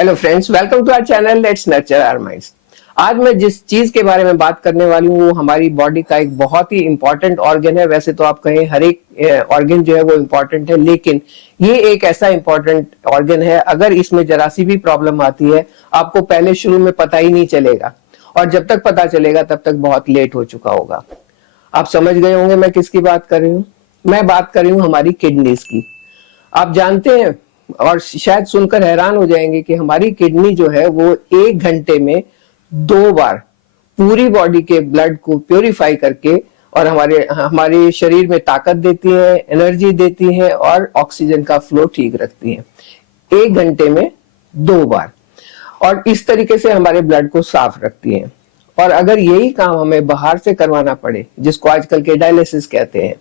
Hello friends, welcome to our channel let's nurture our minds. आज मैं जिस चीज के बारे में बात करने वाली हूँ वो हमारी बॉडी का एक बहुत ही इंपॉर्टेंट ऑर्गन है। वैसे तो आप कहें हर एक ऑर्गन जो है वो इंपॉर्टेंट है, लेकिन ये एक ऐसा इंपॉर्टेंट ऑर्गन है, अगर इसमें जरा सी भी प्रॉब्लम आती है आपको पहले शुरू में पता ही नहीं चलेगा, और जब तक पता चलेगा तब तक बहुत लेट हो चुका होगा। आप समझ गए होंगे मैं किसकी बात कर रही हूँ। मैं बात कर रही हूँ हमारी किडनीज की। आप जानते हैं और शायद सुनकर हैरान हो जाएंगे कि हमारी किडनी जो है वो 1 घंटे में 2 बार पूरी बॉडी के ब्लड को प्योरीफाई करके और हमारे शरीर में ताकत देती है, एनर्जी देती है और ऑक्सीजन का फ्लो ठीक रखती है। 1 घंटे में 2 बार, और इस तरीके से हमारे ब्लड को साफ रखती है। और अगर यही काम हमें बाहर से करवाना पड़े, जिसको आजकल के डायलिसिस कहते हैं,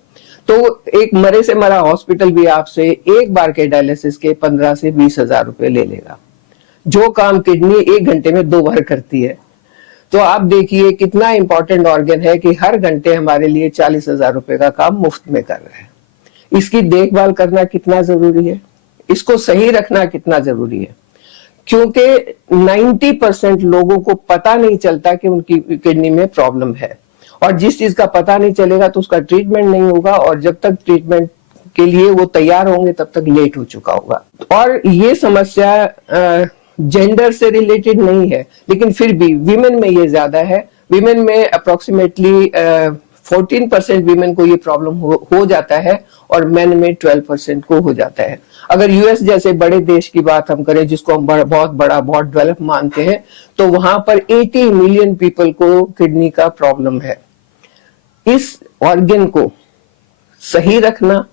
तो एक मरे से मरा हॉस्पिटल भी आपसे एक बार के डायलिसिस के 15 से 20 हजार रुपए ले लेगा, जो काम किडनी 1 घंटे में 2 बार करती है। तो आप देखिए कितना इंपॉर्टेंट ऑर्गन है कि हर घंटे हमारे लिए 40,000 रुपए का काम मुफ्त में कर रहा है। इसकी देखभाल करना कितना जरूरी है, इसको सही रखना कितना जरूरी है, क्योंकि 90% लोगों को पता नहीं चलता कि उनकी किडनी में प्रॉब्लम है, और जिस चीज का पता नहीं चलेगा तो उसका ट्रीटमेंट नहीं होगा, और जब तक ट्रीटमेंट के लिए वो तैयार होंगे तब तक लेट हो चुका होगा। और ये समस्या जेंडर से रिलेटेड नहीं है, लेकिन फिर भी विमेन में ये ज्यादा है। विमेन में अप्रोक्सीमेटली 14% विमेन को ये प्रॉब्लम हो जाता है, और मेन में 12% को हो जाता है। अगर यूएस जैसे बड़े देश की बात हम करें, जिसको हम बहुत बड़ा, बहुत डेवलप मानते हैं, तो वहां पर 80 मिलियन पीपल को किडनी का प्रॉब्लम है। इस ऑर्गन को सही रखना,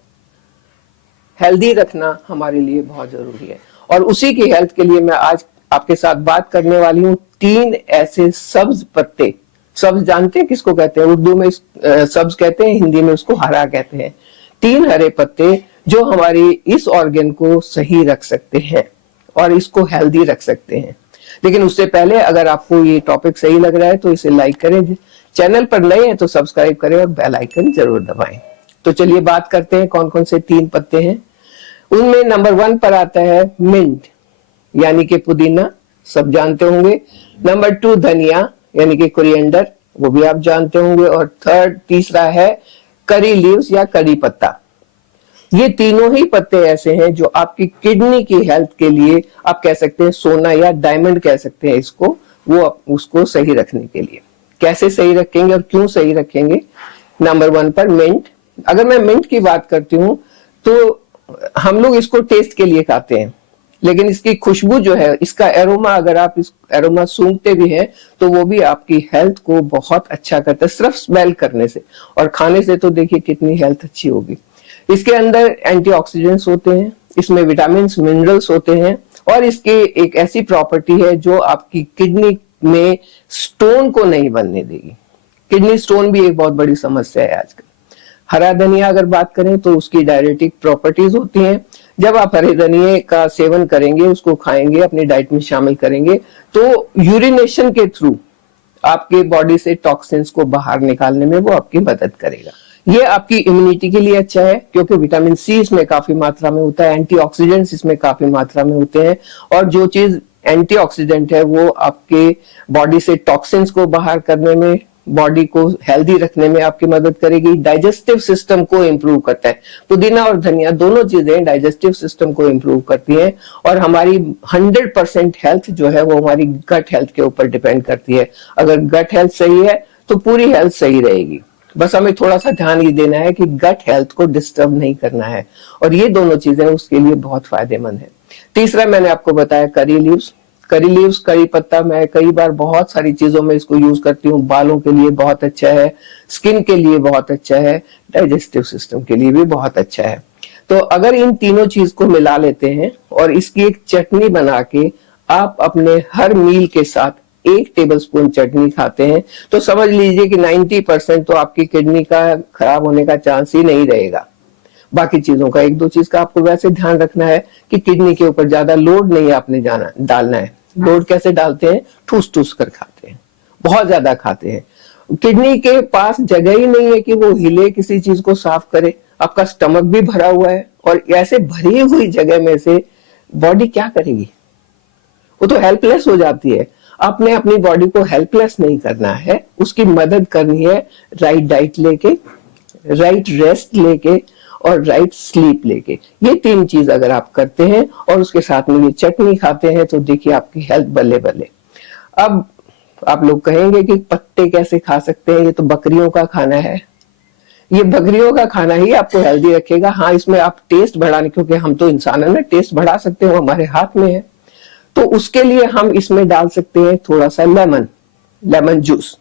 हेल्दी रखना हमारे लिए बहुत जरूरी है, और उसी की हेल्थ के लिए मैं आज आपके साथ बात करने वाली हूँ 3 ऐसे सब्ज पत्ते। सब्ज जानते हैं किसको कहते हैं? उर्दू में सब्ज कहते हैं, हिंदी में उसको हरा कहते हैं। 3 हरे पत्ते जो हमारी इस ऑर्गन को सही रख सकते हैं और इसको हेल्दी रख सकते हैं। लेकिन उससे पहले अगर आपको ये टॉपिक सही लग रहा है तो इसे लाइक करें, चैनल पर नए हैं तो सब्सक्राइब करें और बेल आइकन जरूर दबाएं। तो चलिए बात करते हैं कौन कौन से 3 पत्ते हैं। उनमें नंबर 1 पर आता है मिंट, यानी कि पुदीना, सब जानते होंगे। नंबर 2 धनिया, यानी कि कोरिएंडर, वो भी आप जानते होंगे। और तीसरा है करी लीव्स या करी पत्ता। ये तीनों ही पत्ते ऐसे हैं जो आपकी किडनी की हेल्थ के लिए, आप कह सकते हैं सोना या डायमंड कह सकते हैं इसको, वो उसको सही रखने के लिए। कैसे सही रखेंगे और क्यों सही रखेंगे? नंबर 1 पर मिंट। अगर मैं मिंट की बात करती हूँ तो हम लोग इसको टेस्ट के लिए खाते हैं, लेकिन इसकी खुशबू जो है, इसका एरोमा, अगर आप इस एरोमा सूंघते भी हैं तो वो भी आपकी हेल्थ को बहुत अच्छा करता है, सिर्फ स्मेल करने से। और खाने से तो देखिए कितनी हेल्थ अच्छी होगी। इसके अंदर एंटीऑक्सीडेंट्स होते हैं, इसमें विटामिन मिनरल्स होते हैं, और इसकी एक ऐसी प्रॉपर्टी है जो आपकी किडनी में स्टोन को नहीं बनने देगी। किडनी स्टोन भी एक बहुत बड़ी समस्या है आजकल। हरा धनिया अगर बात करें तो उसकी डायरेटिक प्रॉपर्टीज होती हैं। जब आप हरे धनिये का सेवन करेंगे, उसको खाएंगे, अपनी डाइट में शामिल करेंगे, तो यूरिनेशन के थ्रू आपके बॉडी से टॉक्सिन्स को बाहर निकालने में वो आपकी मदद करेगा। ये आपकी इम्यूनिटी के लिए अच्छा है, क्योंकि विटामिन सी इसमें काफी मात्रा में होता है, एंटीऑक्सीडेंट्स इसमें काफी मात्रा में होते हैं, और जो चीज एंटीऑक्सीडेंट है वो आपके बॉडी से टॉक्सिन्स को बाहर करने में, बॉडी को हेल्दी रखने में आपकी मदद करेगी। डाइजेस्टिव सिस्टम को इंप्रूव करता है। पुदीना और धनिया दोनों चीजें डाइजेस्टिव सिस्टम को इंप्रूव करती हैं, और हमारी 100% हेल्थ जो है वो हमारी गट हेल्थ के ऊपर डिपेंड करती है। अगर गट हेल्थ सही है तो पूरी हेल्थ सही रहेगी। बस हमें थोड़ा सा ध्यान ये देना है कि गट हेल्थ को डिस्टर्ब नहीं करना है, और ये दोनों चीजें उसके लिए बहुत फायदेमंद है। तीसरा मैंने आपको बताया करी लीव्स। करी लीव्स, करी पत्ता, मैं कई बार बहुत सारी चीजों में इसको यूज करती हूँ। बालों के लिए बहुत अच्छा है, स्किन के लिए बहुत अच्छा है, डाइजेस्टिव सिस्टम के लिए भी बहुत अच्छा है। तो अगर इन तीनों चीज को मिला लेते हैं और इसकी एक चटनी बना के आप अपने हर मील के साथ 1 टेबलस्पून चटनी खाते हैं, तो समझ लीजिए कि 90% तो आपकी किडनी का खराब होने का चांस ही नहीं रहेगा। बाकी चीजों का, 1-2 चीज का आपको वैसे ध्यान रखना है कि किडनी के ऊपर ज्यादा लोड नहीं आपने डालना है। लोड कैसे डालते हैं? ठूस ठूस कर खाते हैं, बहुत ज्यादा खाते हैं। किडनी के पास जगह ही नहीं है कि वो हिले, किसी चीज को साफ करे। आपका स्टमक भी भरा हुआ है, और ऐसे भरी हुई जगह में से बॉडी क्या करेगी? वो तो हेल्पलेस हो जाती है। आपने अपनी बॉडी को हेल्पलेस नहीं करना है, उसकी मदद करनी है राइट डाइट लेके, राइट रेस्ट लेके और राइट स्लीप लेके। ये 3 चीज अगर आप करते हैं और उसके साथ में ये चटनी खाते हैं तो देखिए आपकी हेल्थ बल्ले बल्ले। अब आप लोग कहेंगे कि पत्ते कैसे खा सकते हैं, ये तो बकरियों का खाना है। ये बकरियों का खाना ही आपको हेल्दी रखेगा। हाँ, इसमें आप टेस्ट बढ़ाने, क्योंकि हम तो इंसान है ना, टेस्ट बढ़ा सकते हैं, वो हमारे हाथ में है। तो उसके लिए हम इसमें डाल सकते हैं थोड़ा सा lemon juice.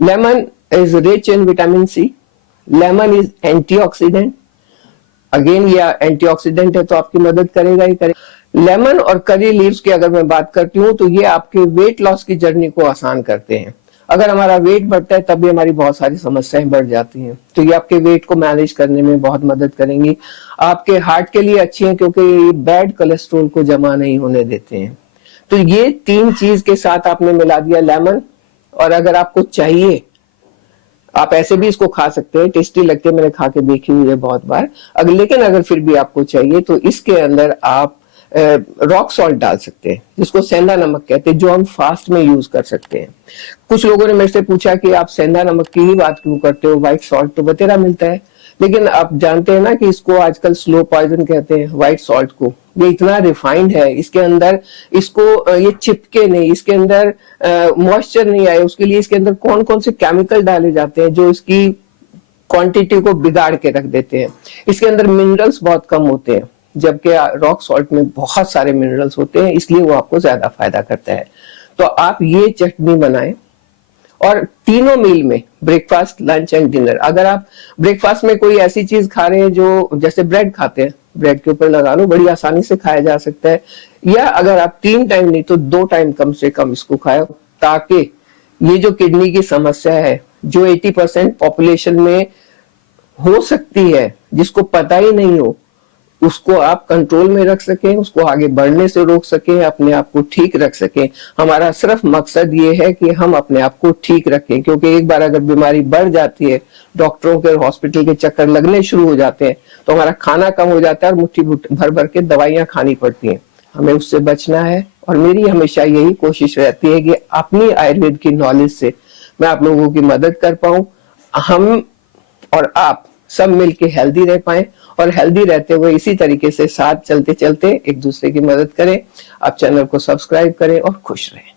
Lemon is rich in vitamin C, lemon is antioxidant. Again ये एंटीऑक्सीडेंट है तो आपकी मदद करेगा ही करेगा। लेमन और करी लीव्स की अगर मैं बात करती हूँ तो ये आपके वेट लॉस की जर्नी को आसान करते हैं। अगर हमारा वेट बढ़ता है तब भी हमारी बहुत सारी समस्याएं बढ़ जाती हैं, तो ये आपके वेट को मैनेज करने में बहुत मदद करेंगी। आपके हार्ट के लिए अच्छी है क्योंकि ये बैड कोलेस्ट्रॉल को जमा नहीं होने देते हैं। तो ये 3 चीज के साथ आपने मिला दिया लेमन, और अगर आपको चाहिए आप ऐसे भी इसको खा सकते हैं, टेस्टी लगते हैं, मैंने खा के देखी हुई है बहुत बार। लेकिन अगर फिर भी आपको चाहिए तो इसके अंदर आप रॉक सॉल्ट डाल सकते हैं, जिसको सेंधा नमक कहते हैं, जो हम फास्ट में यूज कर सकते हैं। कुछ लोगों ने मेरे से पूछा कि आप सेंधा नमक की ही बात क्यों करते हो, व्हाइट सॉल्ट तो बतेरा मिलता है। लेकिन आप जानते हैं ना कि इसको आजकल स्लो पॉइजन कहते हैं व्हाइट सॉल्ट को। ये इतना रिफाइंड है, इसके अंदर इसको ये चिपके नहीं, इसके अंदर मॉइस्चर नहीं आए, उसके लिए इसके अंदर कौन कौन से केमिकल डाले जाते हैं जो इसकी क्वांटिटी को बिगाड़ के रख देते हैं। इसके अंदर मिनरल्स बहुत कम होते हैं, जबकि रॉक सॉल्ट में बहुत सारे मिनरल्स होते हैं, इसलिए वो आपको ज्यादा फायदा करता है। तो आप ये चटनी बनाएं, और तीनों मील में, ब्रेकफास्ट, लंच एंड डिनर, अगर आप ब्रेकफास्ट में कोई ऐसी चीज खा रहे हैं जो जैसे ब्रेड खाते हैं, ब्रेड के ऊपर लगा लो, बड़ी आसानी से खाया जा सकता है। या अगर आप 3 टाइम नहीं तो 2 टाइम कम से कम इसको खाएं, ताकि ये जो किडनी की समस्या है जो 80% पॉपुलेशन में हो सकती है, जिसको पता ही नहीं हो, उसको आप कंट्रोल में रख सकें, उसको आगे बढ़ने से रोक सकें, अपने आप को ठीक रख सकें। हमारा सिर्फ मकसद ये है कि हम अपने आप को ठीक रखें, क्योंकि एक बार अगर बीमारी बढ़ जाती है, डॉक्टरों के हॉस्पिटल के चक्कर लगने शुरू हो जाते हैं, तो हमारा खाना कम हो जाता है और मुट्ठी भर भर के दवाइयां खानी पड़ती हैं। हमें उससे बचना है, और मेरी हमेशा यही कोशिश रहती है कि अपनी आयुर्वेद की नॉलेज से मैं आप लोगों की मदद कर पाऊं, हम और आप सब मिलके हेल्दी रह पाएं, और हेल्दी रहते हुए इसी तरीके से साथ चलते चलते एक दूसरे की मदद करें। आप चैनल को सब्सक्राइब करें और खुश रहें।